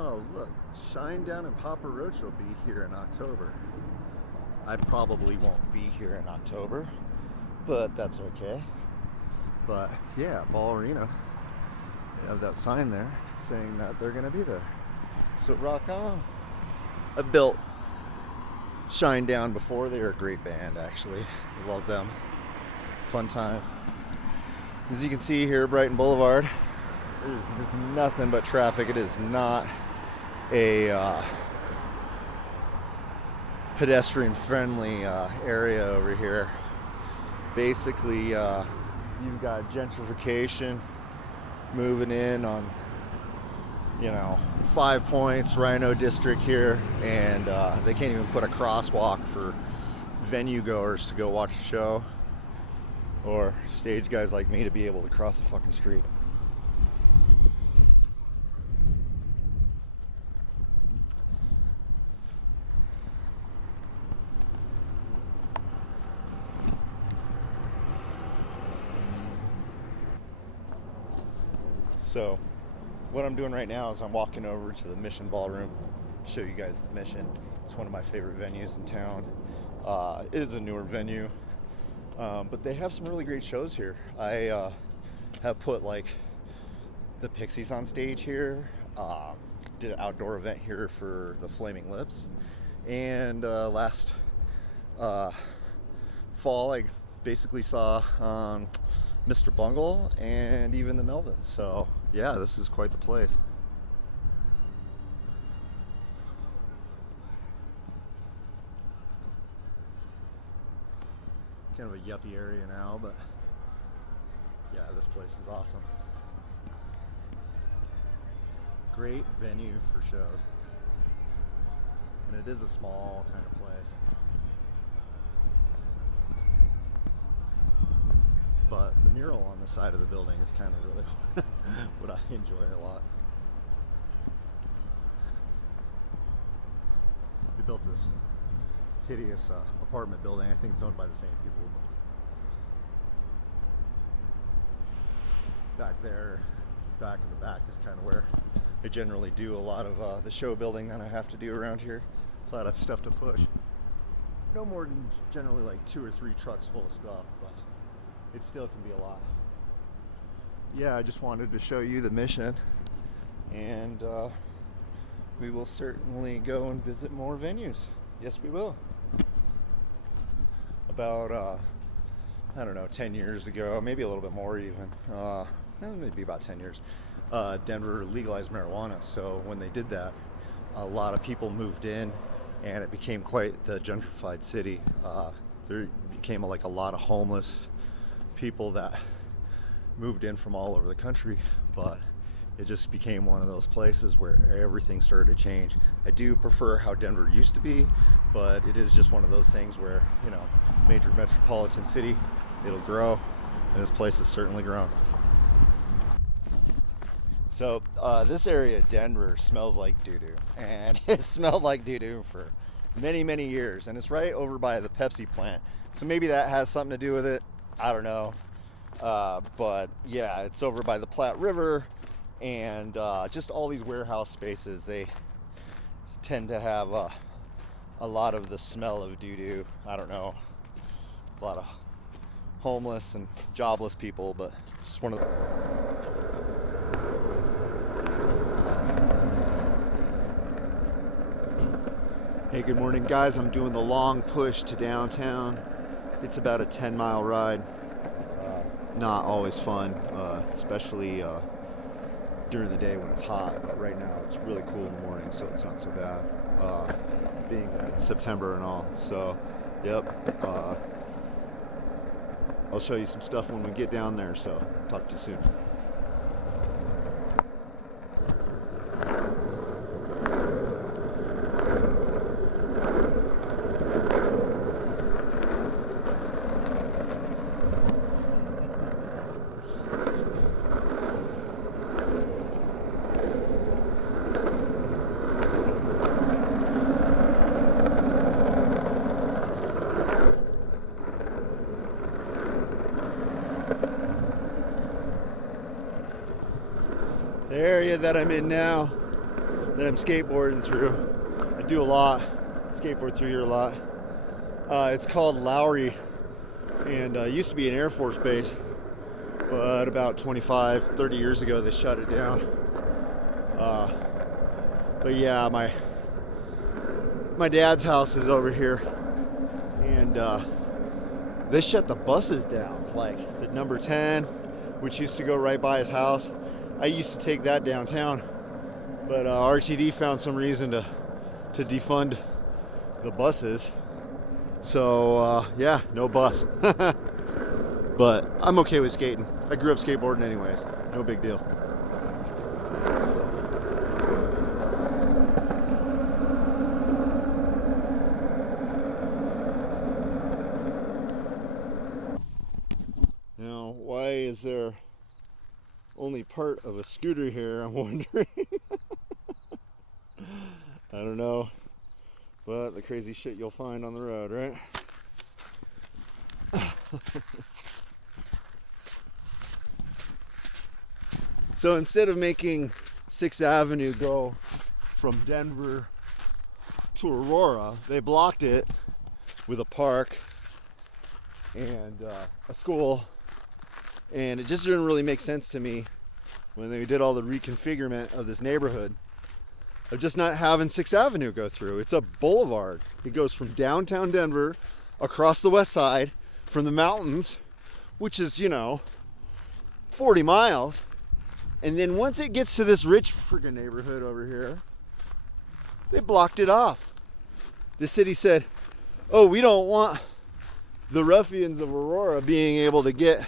Oh, look, Shinedown and Papa Roach will be here in October. I probably won't be here in October, but that's okay. But yeah, Ball Arena, they have that sign there saying that they're gonna be there. So rock on. I built Shinedown before. They were a great band, actually. Love them. Fun times. As you can see here, Brighton Boulevard, there's just nothing but traffic. It is not a pedestrian-friendly area over here. Basically, you've got gentrification moving in on, 5 Points, Rhino District here, and they can't even put a crosswalk for venue goers to go watch a show, or stage guys like me to be able to cross the fucking street. So what I'm doing right now is I'm walking over to the Mission Ballroom, show you guys the Mission. It's one of my favorite venues in town. It is a newer venue, but they have some really great shows here. I have put like the Pixies on stage here, did an outdoor event here for the Flaming Lips, and last fall I basically saw Mr. Bungle and even the Melvins. So yeah, this is quite the place. Kind of a yuppie area now, but yeah, this place is awesome. Great venue for shows. And it is a small kind of place. But the mural on the side of the building is kind of really what I enjoy a lot. They built this hideous apartment building. I think it's owned by the same people. Back there, back in the back is kind of where I generally do a lot of the show building that I have to do around here. A lot of stuff to push. No more than generally like 2 or 3 trucks full of stuff, but it still can be a lot. Yeah, I just wanted to show you the Mission, and we will certainly go and visit more venues. Yes, we will. About, I don't know, 10 years ago, maybe a little bit more even, maybe about 10 years, Denver legalized marijuana. So when they did that, a lot of people moved in, and it became quite the gentrified city. There became like a lot of homeless people that moved in from all over the country, but it just became one of those places where everything started to change. I do prefer how Denver used to be, but it is just one of those things where, major metropolitan city, it'll grow, and this place has certainly grown. So this area of Denver smells like doo-doo, and it smelled like doo-doo for many, many years, and it's right over by the Pepsi plant. So maybe that has something to do with it. I don't know. But yeah, it's over by the Platte River, and just all these warehouse spaces, they tend to have a lot of the smell of doo-doo. I don't know, a lot of homeless and jobless people, but just one of the... Hey, good morning guys. I'm doing the long push to downtown. It's about a 10-mile ride. Not always fun, especially during the day when it's hot, but right now it's really cool in the morning, so it's not so bad, being that it's September and all. So yep, I'll show you some stuff when we get down there, so talk to you soon. The area that I'm in now, that I'm skateboarding through. I do a lot, skateboard through here a lot. It's called Lowry, and it used to be an Air Force base, but about 25, 30 years ago they shut it down. But yeah, my dad's house is over here, and they shut the buses down, like the number 10, which used to go right by his house. I used to take that downtown, but RTD found some reason to defund the buses. So yeah, no bus. But I'm okay with skating. I grew up skateboarding anyways. No big deal. Now, why is there only part of a scooter here, I'm wondering. I don't know, but the crazy shit you'll find on the road, right? So instead of making 6th Avenue go from Denver to Aurora, they blocked it with a park and a school, and it just didn't really make sense to me when they did all the reconfigurement of this neighborhood of just not having 6th Avenue go through. It's a boulevard. It goes from downtown Denver across the west side from the mountains, which is, 40 miles. And then once it gets to this rich friggin' neighborhood over here, they blocked it off. The city said, oh, we don't want the ruffians of Aurora being able to get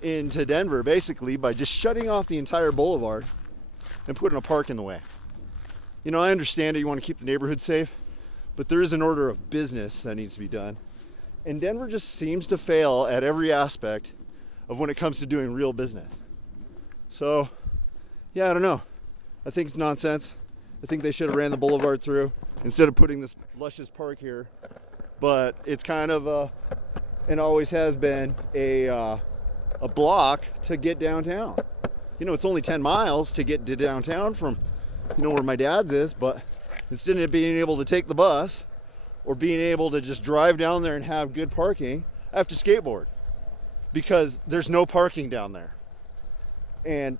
into Denver, basically, by just shutting off the entire boulevard and putting a park in the way. I understand it, you want to keep the neighborhood safe, but there is an order of business that needs to be done. And Denver just seems to fail at every aspect of when it comes to doing real business. So, yeah, I don't know. I think it's nonsense. I think they should have ran the boulevard through instead of putting this luscious park here. But it's kind of and always has been a block to get downtown. It's only 10 miles to get to downtown from, where my dad's is, but instead of being able to take the bus or being able to just drive down there and have good parking, I have to skateboard because there's no parking down there. And,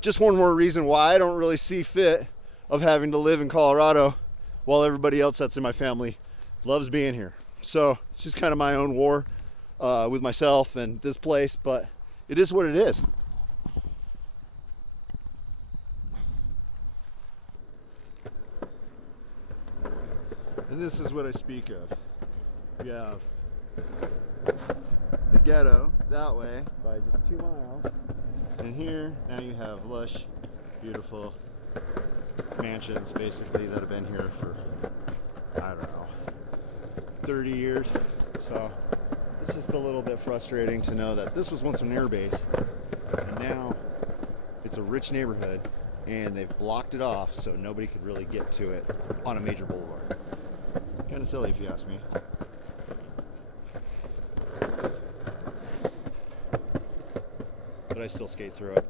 just one more reason why I don't really see fit of having to live in Colorado while everybody else that's in my family loves being here. So it's just kind of my own war with myself and this place, but it is what it is. And this is what I speak of. You have the ghetto that way by just 2 miles. And here, now you have lush, beautiful mansions, basically, that have been here for, I don't know, 30 years. So it's just a little bit frustrating to know that this was once an air base, and now it's a rich neighborhood, and they've blocked it off so nobody could really get to it on a major boulevard. Kind of silly if you ask me. But I still skate through it.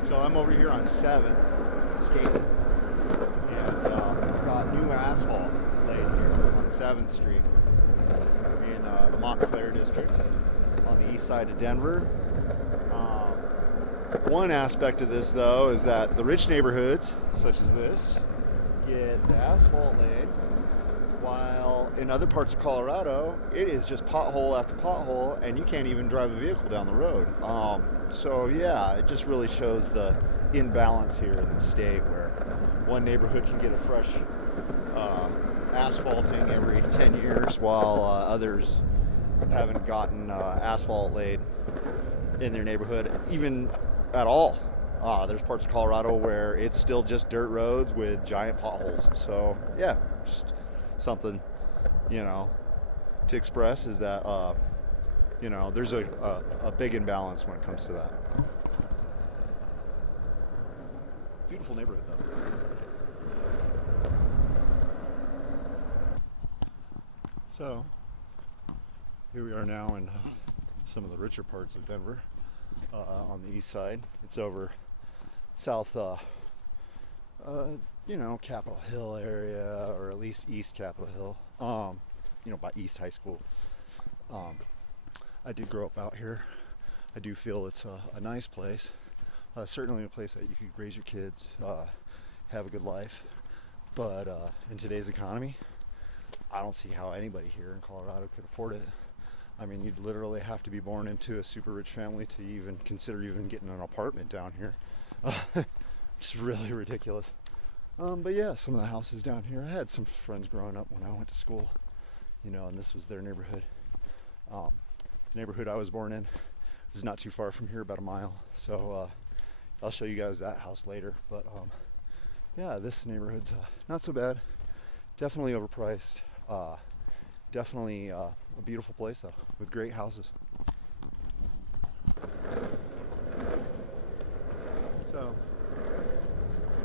So I'm over here on 7th skating, and I've got new asphalt laid here on 7th Street in the Montclair district on the east side of Denver. One aspect of this, though, is that the rich neighborhoods, such as this, get the asphalt laid, while in other parts of Colorado, it is just pothole after pothole, and you can't even drive a vehicle down the road. So yeah, it just really shows the imbalance here in the state, where one neighborhood can get a fresh asphalting every 10 years, while others haven't gotten asphalt laid in their neighborhood even at all. There's parts of Colorado where it's still just dirt roads with giant potholes. So yeah, just something, to express is that, there's a big imbalance when it comes to that. Beautiful neighborhood, though. So, here we are now in some of the richer parts of Denver, on on the east side. It's over south, Capitol Hill area, or at least East Capitol Hill. By East High School. I did grow up out here. I do feel it's a nice place. Certainly a place that you could raise your kids, have a good life. But in today's economy, I don't see how anybody here in Colorado could afford it. I mean, you'd literally have to be born into a super rich family to even consider even getting an apartment down here. It's really ridiculous. But yeah, some of the houses down here, I had some friends growing up when I went to school, and this was their neighborhood. The neighborhood I was born in is not too far from here, about a mile. So I'll show you guys that house later. But yeah, this neighborhood's not so bad. Definitely overpriced. Definitely a beautiful place though, with great houses. So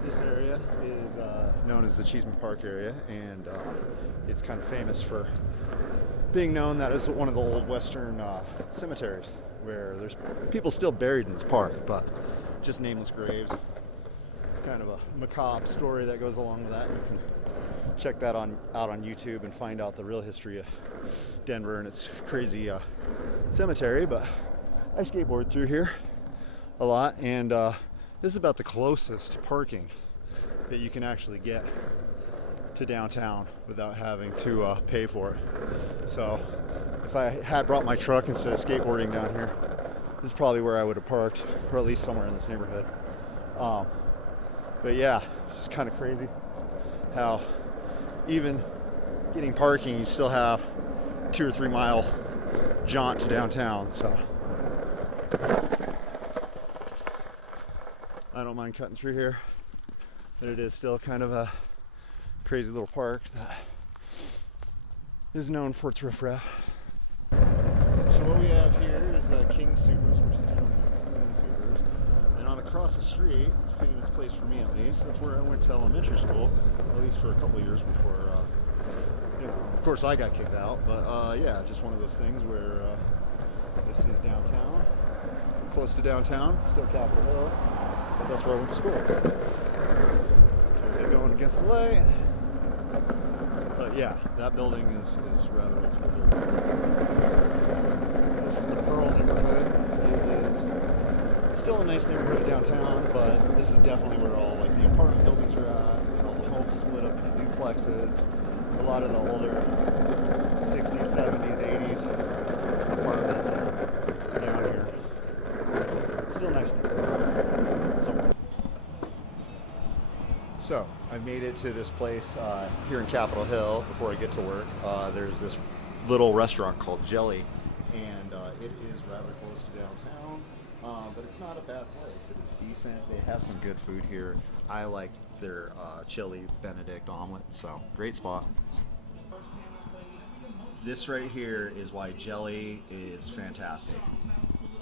this area is known as the Cheeseman Park area, and it's kind of famous for being known that as one of the old Western cemeteries, where there's people still buried in this park, but just nameless graves. Kind of a macabre story that goes along with that. You can check that out on YouTube and find out the real history of Denver and its crazy cemetery. But I skateboard through here a lot, and this is about the closest parking that you can actually get to downtown without having to pay for it. So if I had brought my truck instead of skateboarding down here, this is probably where I would have parked, or at least somewhere in this neighborhood. But yeah, it's kind of crazy how even getting parking, you still have 2 or 3 mile jaunt to downtown. So I don't mind cutting through here, but it is still kind of a crazy little park that is known for its riffraff. So what we have here is King Supers, which is King Supers, and on across the street, famous place for me at least, that's where I went to elementary school, at least for a couple of years before, of course I got kicked out, but yeah, just one of those things where this is downtown, close to downtown, still Capitol Hill, but that's where I went to school. So we're going against the light. But yeah, that building is rather old school building. This is the Pearl neighborhood. It is still a nice neighborhood downtown, but this is definitely where all like the apartment buildings are at, and all the homes split up into duplexes. A lot of the older 60s, 70s, 80s apartments down here. Still nice neighborhood. Somewhere. So I made it to this place here in Capitol Hill before I get to work. There's this little restaurant called Jelly, and it is rather close to downtown, but it's not a bad place. It is decent. They have some good food here. I like their chili Benedict omelet, so great spot. This right here is why Jelly is fantastic.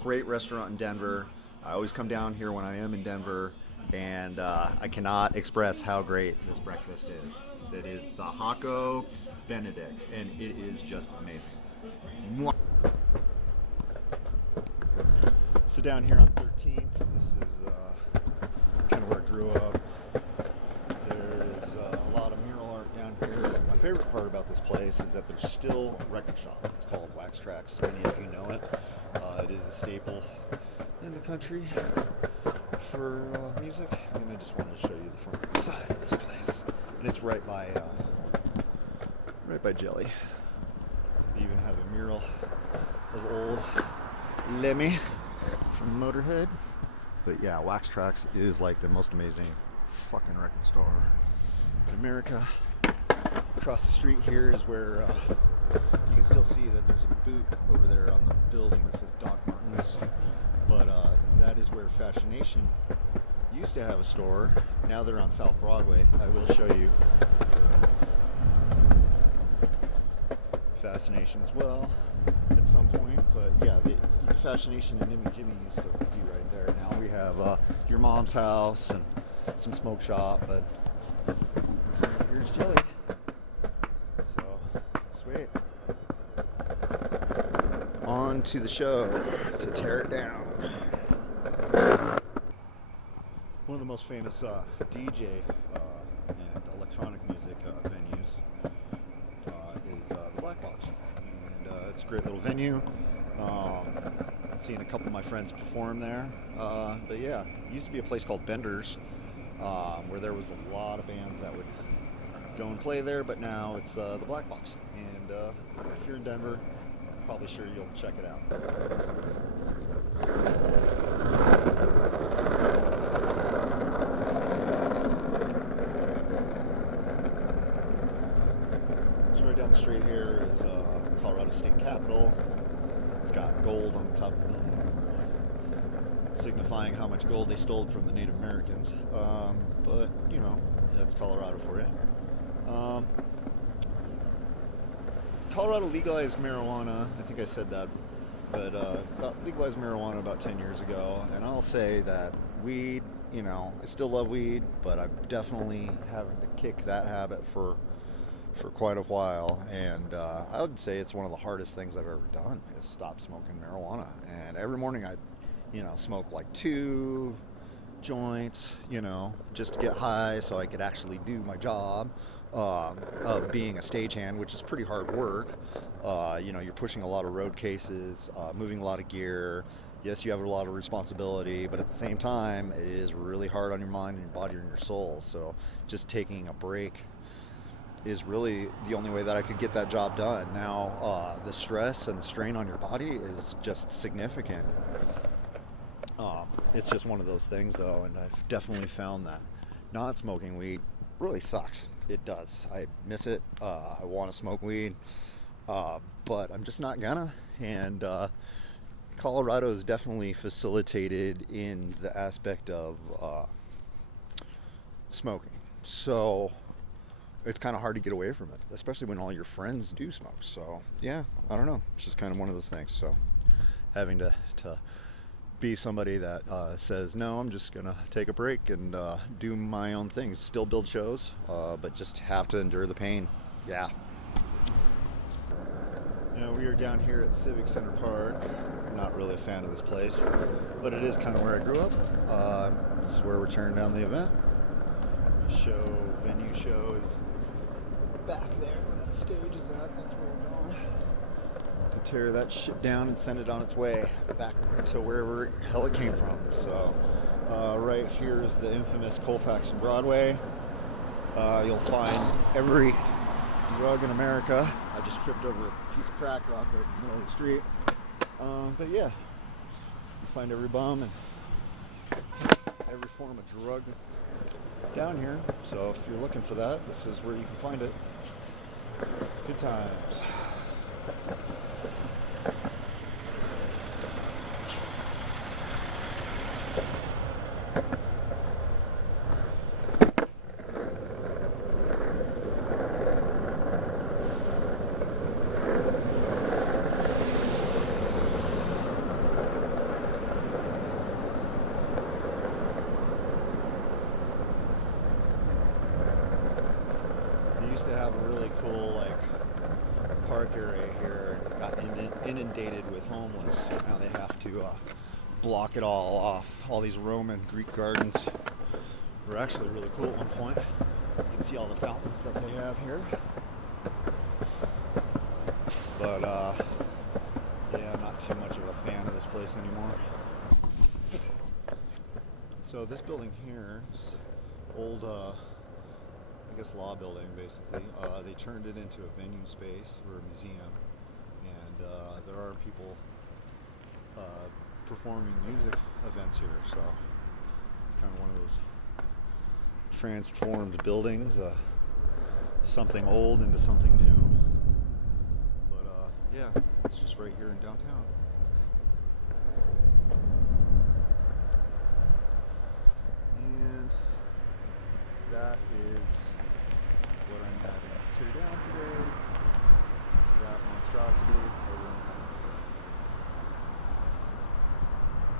Great restaurant in Denver. I always come down here when I am in Denver, and I cannot express how great this breakfast is. It is the Hako Benedict, and it is just amazing. Mwah. So down here on 13th, this is kind of where I grew up. There's a lot of mural art down here. My favorite part about this place is that there's still a record shop. It's called Wax Trax. Many of you know it. It is a staple in the country for music, and I just wanted to show you the front side of this place. And it's right by Jelly. So they even have a mural of old Lemmy from Motorhead. But yeah, Wax Trax is like the most amazing fucking record store in America. Across the street here is where you can still see that there's a boot over there on the building where it says Doc Martens. But that is where Fashion Nation used to have a store. Now they're on South Broadway. I will show you Fashion Nation as well at some point. But yeah, the Fashion Nation and Nimmy Jimmy used to be right there. Now we have your mom's house and some smoke shop. But here's Jelly. So sweet. On to the show to tear it down. one of the most famous DJ and electronic music venues is the Black Box, and it's a great little venue. Seen a couple of my friends perform there, but yeah, it used to be a place called Bender's, where there was a lot of bands that would go and play there, but now it's the Black Box, and if you're in Denver, probably sure you'll check it out. So right down the street here is Colorado State Capitol. It's got gold on the top, signifying how much gold they stole from the Native Americans. But you know, that's Colorado for you. Colorado legalized marijuana. I think I said that, but legalized marijuana about 10 years ago. And I'll say that weed, you know, I still love weed, but I'm definitely having to kick that habit for quite a while, and I would say it's one of the hardest things I've ever done is stop smoking marijuana. And every morning I, you know, smoke like 2 joints, you know, just to get high so I could actually do my job of being a stagehand, which is pretty hard work. You know, you're pushing a lot of road cases, moving a lot of gear. Yes, you have a lot of responsibility, but at the same time, it is really hard on your mind and your body and your soul. So just taking a break is really the only way that I could get that job done. Now, the stress and the strain on your body is just significant. It's just one of those things, though, and I've definitely found that not smoking weed really sucks. It does. I miss it. I want to smoke weed, but I'm just not gonna. And Colorado is definitely facilitated in the aspect of smoking. So it's kind of hard to get away from it, especially when all your friends do smoke. So yeah, I don't know. It's just kind of one of those things. So having to be somebody that says, no, I'm just gonna take a break and do my own thing, still build shows, but just have to endure the pain. Yeah. You know, we are down here at Civic Center Park. I'm not really a fan of this place, but it is kind of where I grew up. This is where we're tearing down the event. Venue show is back there where that stage is at. That's where we're going to tear that shit down and send it on its way back to wherever the hell it came from. So right here is the infamous Colfax and Broadway. You'll find every drug in America. I just tripped over a piece of crack rock right in the middle of the street. But yeah, you find every bum and every form of drug down here. So if you're looking for that, this is where you can find it. Good times. Used to have a really cool park area here, got inundated with homeless, so now they have to block it all off. All these Roman Greek gardens were actually really cool at one point. You can see all the fountains that they have here, but yeah, not too much of a fan of this place anymore. So this building here is old I guess law building, basically. They turned it into a venue space or a museum, and there are people performing music events here, so it's kind of one of those transformed buildings, something old into something new. But yeah, it's just right here in downtown. And that is what I'm having to tear down today. That monstrosity over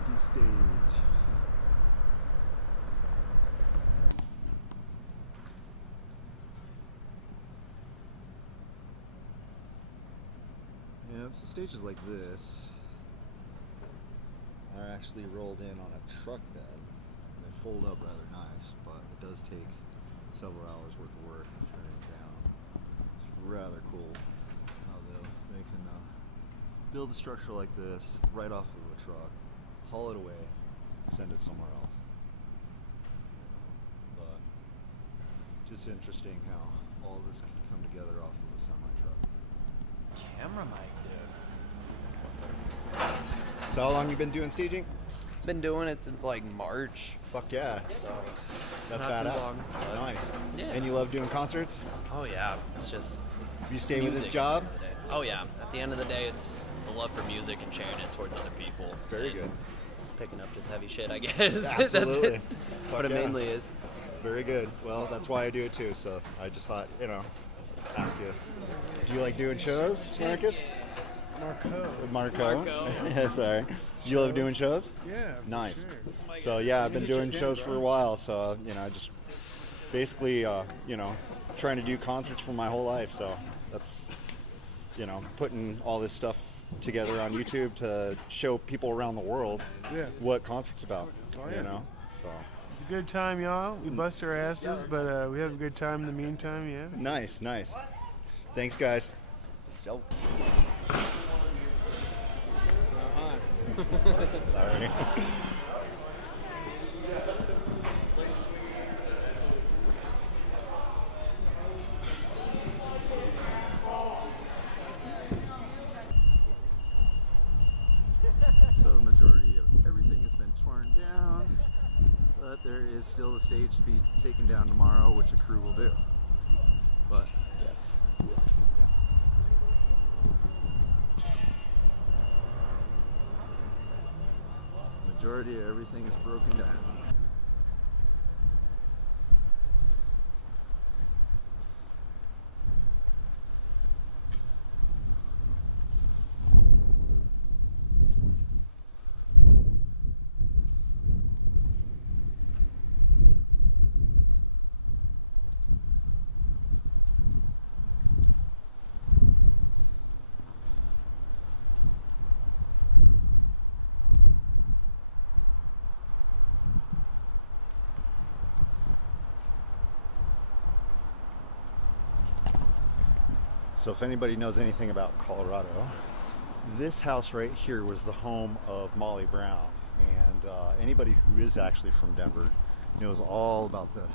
D-Stage. Yeah, so stages like this are actually rolled in on a truck bed. fold up rather nice, but it does take several hours worth of work tearing it down. It's rather cool how they can build a structure like this right off of a truck, haul it away, send it somewhere else. But just interesting how all this can come together off of a semi truck. Camera mic, dude. So how long you been doing staging? Been doing it since like March. Fuck yeah. So That's not too badass. long, but Nice. yeah. And you love doing concerts? Oh yeah, it's just You stay with this music job? at the end of the day. Oh yeah, at the end of the day, it's the love for music and sharing it towards other people. Very and good. Picking up just heavy shit, I guess. That's Absolutely. it. Fuck What it yeah. mainly is. Very good. Well, that's why I do it too. So I just thought, ask you. Do you like doing shows, Marcus? Marco. Yeah, sorry. Do you love doing shows? Yeah, for Nice. sure. So yeah, I've been hit your doing pin, shows bro. for a while. So just basically, trying to do concerts for my whole life. So that's, putting all this stuff together on YouTube to show people around the world Yeah. what concerts about. Oh, yeah. So It's a good time, y'all. We bust our asses, but we have a good time in the meantime, yeah. nice. Thanks, guys. So Sorry. So the majority of everything has been torn down, but there is still the stage to be taken down tomorrow, which a crew will do. But yes. Majority of everything is broken down. So if anybody knows anything about Colorado, this house right here was the home of Molly Brown. And anybody who is actually from Denver knows all about this.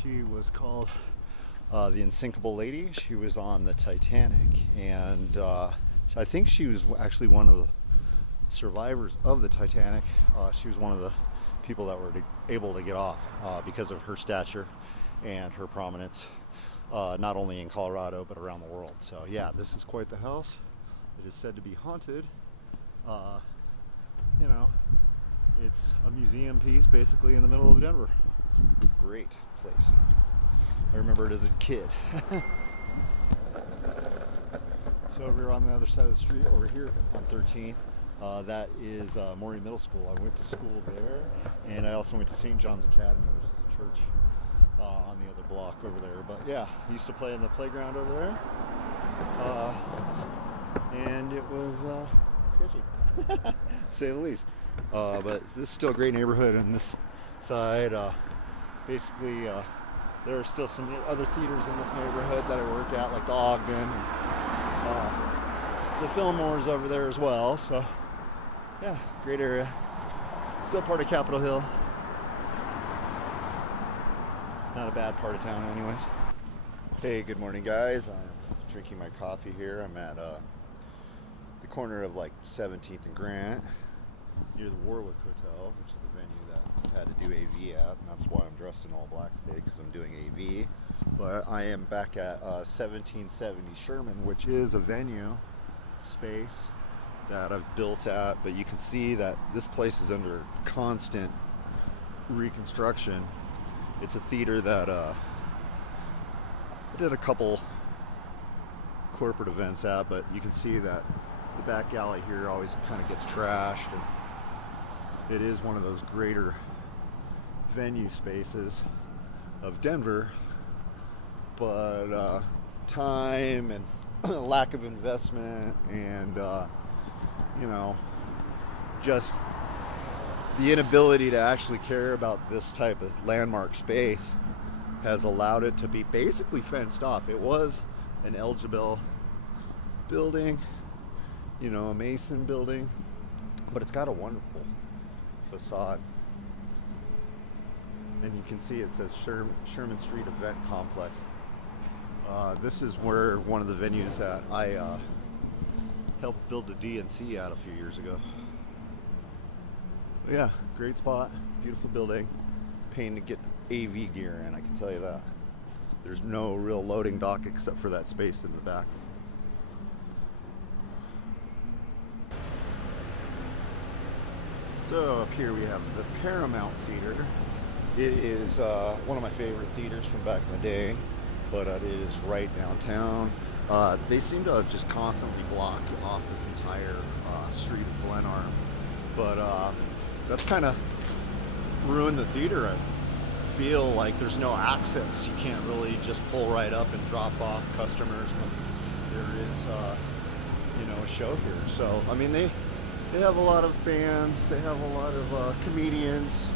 She was called the Unsinkable Lady. She was on the Titanic. And I think she was actually one of the survivors of the Titanic. She was one of the people that were able to get off because of her stature and her prominence. Not only in Colorado, but around the world. So yeah, this is quite the house. It is said to be haunted. It's a museum piece basically in the middle of Denver. Great place. I remember it as a kid. So over here on the other side of the street, over here on 13th, that is Maury Middle School. I went to school there, and I also went to St. John's Academy, which is a church on the other block over there. But yeah, I used to play in the playground over there, and it was sketchy, to say the least. But this is still a great neighborhood on this side. Basically, there are still some other theaters in this neighborhood that I work at, like the Ogden, and the Fillmore's over there as well. So yeah, great area. Still part of Capitol Hill. Not a bad part of town anyways. Hey, good morning guys. I'm drinking my coffee here. I'm at the corner of like 17th and Grant, near the Warwick Hotel, which is a venue that I had to do AV at, and that's why I'm dressed in all black today, because I'm doing AV. But I am back at 1770 Sherman, which is a venue space that I've built at, but you can see that this place is under constant reconstruction. It's a theater that I did a couple corporate events at, but you can see that the back alley here always kind of gets trashed, and it is one of those greater venue spaces of Denver, but time and lack of investment and just the inability to actually care about this type of landmark space has allowed it to be basically fenced off. It was an eligible building, you know, a Mason building, but it's got a wonderful facade. And you can see it says Sherman Street Event Complex. This is where one of the venues that I helped build the DNC at a few years ago. But yeah, great spot, beautiful building. Pain to get AV gear in, I can tell you that. There's no real loading dock except for that space in the back. So up here we have the Paramount Theater. It is one of my favorite theaters from back in the day, but it is right downtown. They seem to just constantly block off this entire street of Glenarm, but that's kind of ruined the theater. I feel like there's no access. You can't really just pull right up and drop off customers when there is, you know, a show here. So I mean, they have a lot of bands. They have a lot of comedians.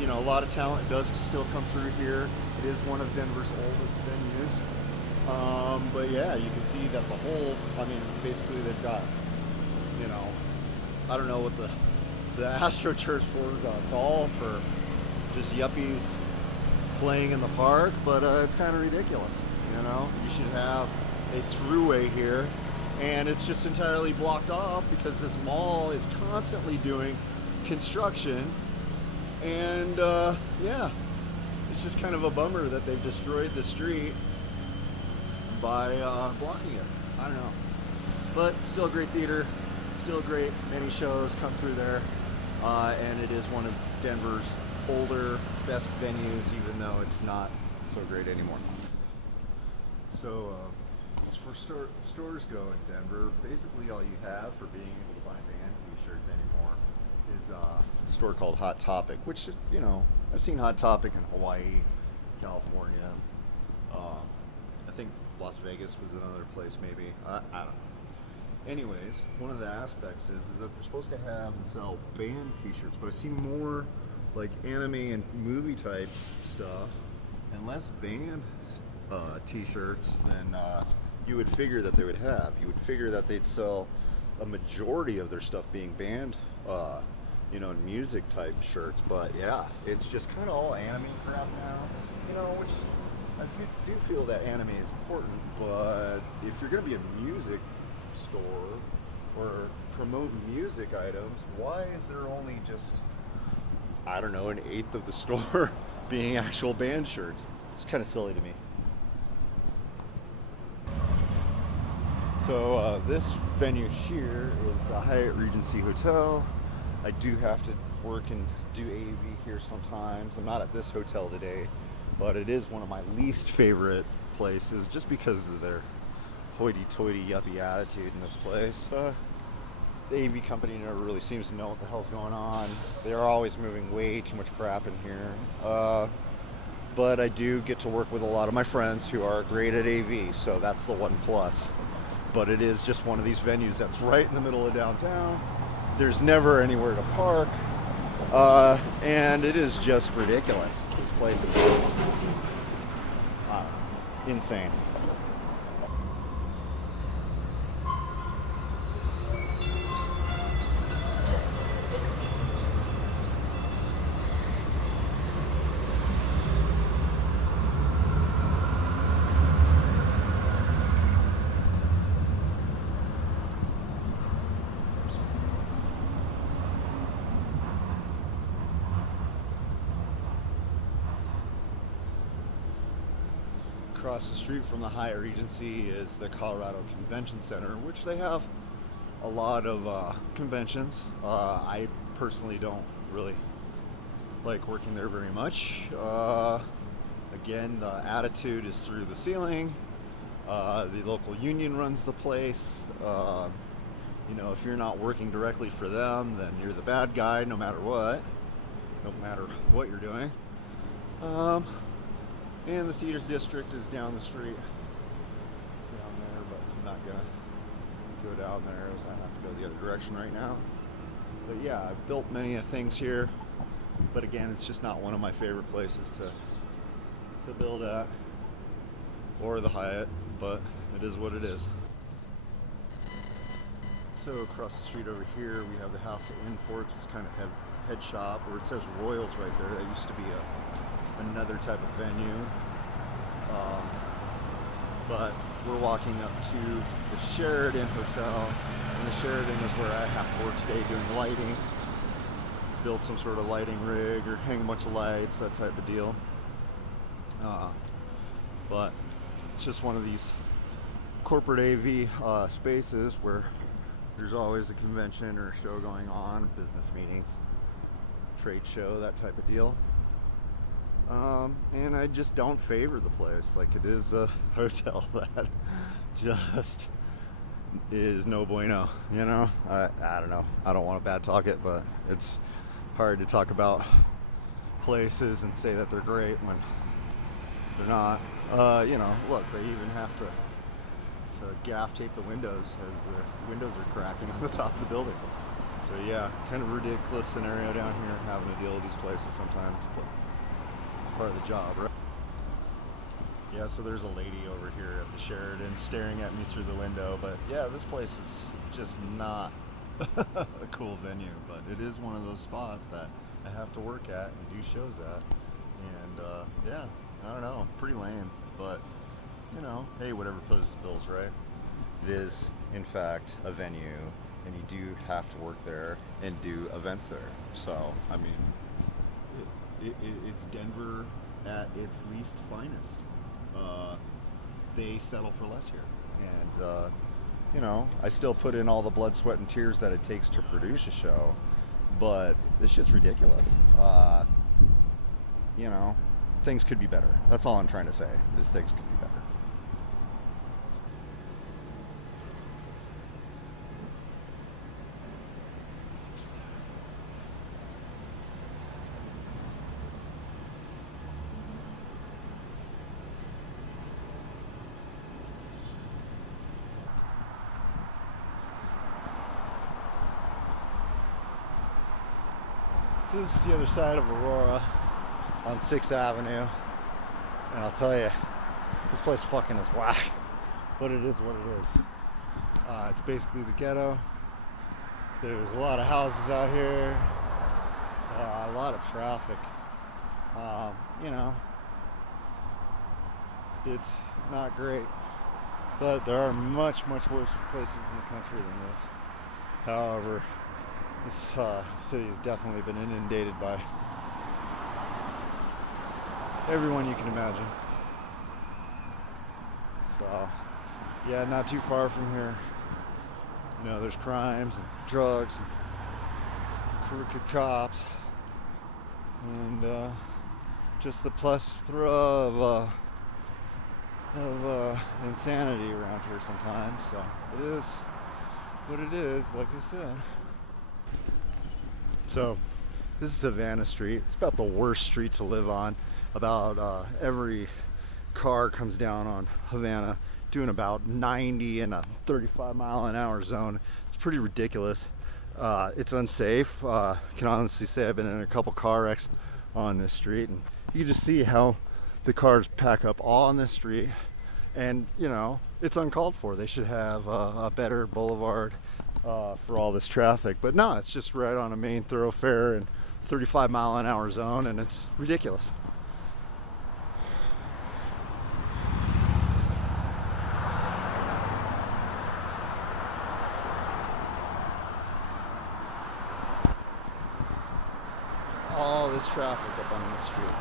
You know, a lot of talent does still come through here. It is one of Denver's oldest venues. But yeah, you can see that the whole, I mean, basically they've got, you know, I don't know what the AstroTurf for golf or just yuppies playing in the park, but it's kind of ridiculous, you know? You should have a throughway here, and it's just entirely blocked off because this mall is constantly doing construction, and yeah, it's just kind of a bummer that they've destroyed the street by blocking it. I don't know, but still a great theater, still great. Many shows come through there, and it is one of Denver's older, best venues, even though it's not so great anymore. So as for stores go in Denver, basically all you have for being able to buy band t-shirts anymore is a store called Hot Topic, which, you know, I've seen Hot Topic in Hawaii, California. I think Las Vegas was another place, maybe. I don't know. Anyways, one of the aspects is that they're supposed to have and sell band t-shirts, but I see more like anime and movie type stuff and less band t-shirts than you would figure that they would have. You would figure that they'd sell a majority of their stuff being band, you know, music type shirts, but yeah, it's just kind of all anime crap now, you know, which I do feel that anime is important, but if you're going to be a music store or promote music items, why is there only just, I don't know, an eighth of the store being actual band shirts? It's kind of silly to me. So this venue here is the Hyatt Regency Hotel. I do have to work and do AV here sometimes. I'm not at this hotel today, but it is one of my least favorite places just because of their hoity-toity yuppie attitude in this place. The AV company never really seems to know what the hell's going on. They're always moving way too much crap in here. But I do get to work with a lot of my friends who are great at AV, so that's the one plus. But it is just one of these venues that's right in the middle of downtown. There's never anywhere to park, and it is just ridiculous. This place is just insane. Across the street from the Hyatt Regency is the Colorado Convention Center, which they have a lot of conventions. I personally don't really like working there very much. Again, the attitude is through the ceiling. The local union runs the place. You know, if you're not working directly for them, then you're the bad guy no matter what. No matter what you're doing. And the theater district is down the street, down there, but I'm not gonna go down there as I have to go the other direction right now. But yeah, I've built many things here, but again, it's just not one of my favorite places to build at, or the Hyatt, but it is what it is. So across the street over here, we have the House of Imports. It's kind of head shop, or it says Royals right there. That used to be another type of venue. But we're walking up to the Sheraton Hotel, and the Sheraton is where I have to work today doing lighting, build some sort of lighting rig or hang a bunch of lights, that type of deal. But it's just one of these corporate AV spaces where there's always a convention or a show going on, business meetings, trade show, that type of deal. And I just don't favor the place. Like, it is a hotel that just is no bueno, you know? I don't know. I don't want to bad talk it, but it's hard to talk about places and say that they're great when they're not. You know, look, they even have to gaff tape the windows as the windows are cracking on the top of the building. So yeah, kind of a ridiculous scenario down here, having to deal with these places sometimes, but part of the job, right? Yeah, so there's a lady over here at the Sheraton staring at me through the window, but yeah, this place is just not a cool venue, but it is one of those spots that I have to work at and do shows at, and yeah, I don't know, pretty lame, but you know, hey, whatever pays the bills, right? It is, in fact, a venue, and you do have to work there and do events there. So, I mean, it's Denver at its least finest. They settle for less here, and you know, I still put in all the blood, sweat, and tears that it takes to produce a show, but this shit's ridiculous. You know, things could be better. That's all I'm trying to say, is things could be better. So this is the other side of Aurora on 6th Avenue, and I'll tell you, this place fucking is whack, but it is what it is. It's basically the ghetto. There's a lot of houses out here, a lot of traffic. You know, it's not great, but there are much worse places in the country than this. However, this city has definitely been inundated by everyone you can imagine. So, yeah, not too far from here. You know, there's crimes and drugs and crooked cops, and just the plethora of insanity around here sometimes. So it is what it is, like I said. So this is Savannah Street. It's about the worst street to live on. About every car comes down on Havana doing about 90 in a 35 mile an hour zone. It's pretty ridiculous. It's unsafe. I can honestly say I've been in a couple car wrecks on this street, and you can just see how the cars pack up all on this street, and you know, it's uncalled for. They should have a better boulevard for all this traffic, but no, it's just right on a main thoroughfare and 35 mile an hour zone, and it's ridiculous. All this traffic up on this street.